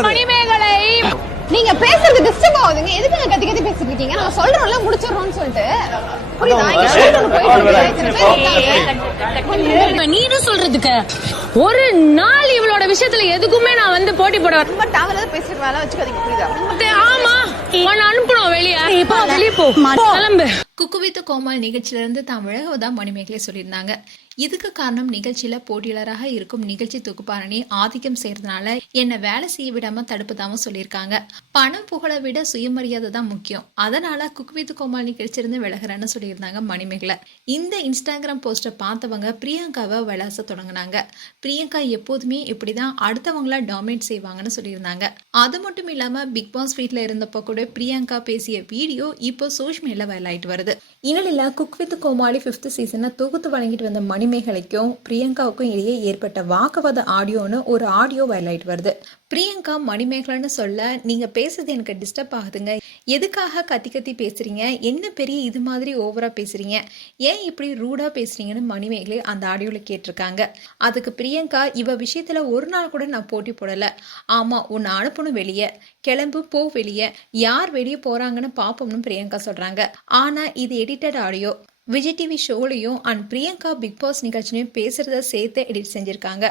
கிடையாது மணிமேகலை. நீங்க பேசுறது டிஸ்டர்ப் ஆகுதுங்க. எதுக்கு கத்தி கத்தி பேசிட்டு இருக்கீங்க? நம்ம சொல்றோம்ல முடிச்சிடுறோம்னு சொல்லிட்டு. புரியுதா. நீனும் சொல்றதுக்கு? ஒரு நாள் இவளோட விஷயத்துல எதுக்குமே நான் வந்து போட்டி போட ரொம்ப டவர் பேசிட்டு வேலை வச்சுக்காதீங்க புரியுதா. ஆமா. உன்னை அனுப்பணும் வெளியே. போ வெளியே போ. கிளம்பு. குக்கு வித் கோமால் நிகழ்ச்சியிலிருந்து தமிழக தான் மணிமேகலை சொல்லியிருந்தாங்க. இதுக்கு காரணம் நிகழ்ச்சியில போட்டியாளராக இருக்கும் நிகழ்ச்சி தொகுப்பாரணி ஆதிக்கம் செய்யறதுனால என்ன வேலை செய்ய விடாம தடுப்புதாம சொல்லியிருக்காங்க. பணம் புகழை விட சுயமரியாதை தான் முக்கியம். அதனால குக் வித் கோமால் நிகழ்ச்சியிலிருந்து விலகிறேன்னு சொல்லியிருந்தாங்க மணிமேகலை. இந்த இன்ஸ்டாகிராம் போஸ்டை பார்த்தவங்க பிரியங்காவை விளாச தொடங்கினாங்க. பிரியங்கா எப்போதுமே இப்படிதான் அடுத்தவங்கள டாமினேட் செய்வாங்கன்னு சொல்லியிருந்தாங்க. அது மட்டும் இல்லாம பிக் பாஸ் வீட்டில் இருந்தப்போ கூட பிரியங்கா பேசிய வீடியோ இப்போ சோஷியல் மீடியால வைரல் ஆயிட்டு வருது. இந்நிலையில குக் வித் கோமாளி ஃபிஃப்த் சீசனை தொகுத்து வழங்கிட்டு வந்த மணிமேகலைக்கும் பிரியங்காவுக்கும் இடையே ஏற்பட்ட வாக்குவாத ஆடியோன்னு ஒரு ஆடியோ வைரல் வருது. பிரியங்கா மணிமேகலைன்னு சொல்ல நீங்க பேசுறது எனக்கு டிஸ்டர்ப் ஆகுதுங்க. எதுக்காக கத்தி கத்தி பேசுறீங்க? என்ன பெரிய இது மாதிரி ஓவரா பேசுறீங்க? ஏன் இப்படி ரூடா பேசுறீங்கன்னு மணிமேகலை அந்த ஆடியோல கேட்டிருக்காங்க. அதுக்கு பிரியங்கா இவ விஷயத்துல ஒரு நாள் கூட நான் போட்டி போடல. ஆமா உன்னை அனுப்பணும் வெளியே. கிளம்பு போ வெளியே. யார் வெளியே போறாங்கன்னு பாப்போம்னு பிரியங்கா சொல்றாங்க. ஆனா இது எடிட்டட் ஆடியோ விஜய் டிவி ஷோலையும் அண்ட் பிரியங்கா பிக் பாஸ் நிகழ்ச்சிலையும் பேசுகிறத சேர்த்து எடிட் செஞ்சுருக்காங்க.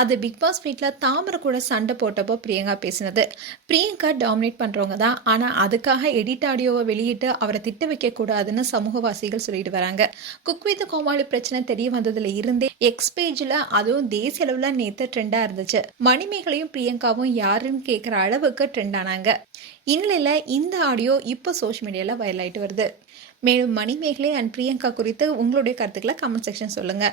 அது பிக் பாஸ் வீட்டில் தாமரை கூட சண்டை போட்டப்போ பிரியங்கா பேசினது. பிரியங்கா டாமினேட் பண்ணுறவங்க தான். ஆனால் அதுக்காக எடிட் ஆடியோவை வெளியிட்டு அவரை திட்ட வைக்கக்கூடாதுன்னு சமூகவாசிகள் சொல்லிட்டு வராங்க. குக் வித் கோமாளி பிரச்சனை தெரிய வந்ததுல இருந்தே எக்ஸ் பேஜில் அதுவும் தேசிய அளவில் நேற்று ட்ரெண்டாக இருந்துச்சு. மணிமேகலையும் பிரியங்காவும் யாருன்னு கேட்குற அளவுக்கு ட்ரெண்ட் ஆனாங்க. இந்நிலையில் இந்த ஆடியோ இப்போ சோஷியல் மீடியாவில் வைரல் ஆகிட்டு வருது. மேலும் மணிமேகலை அண்ட் பிரியங்கா குறித்து உங்களுடைய கருத்துக்களை கமெண்ட் செக்ஷன் சொல்லுங்கள்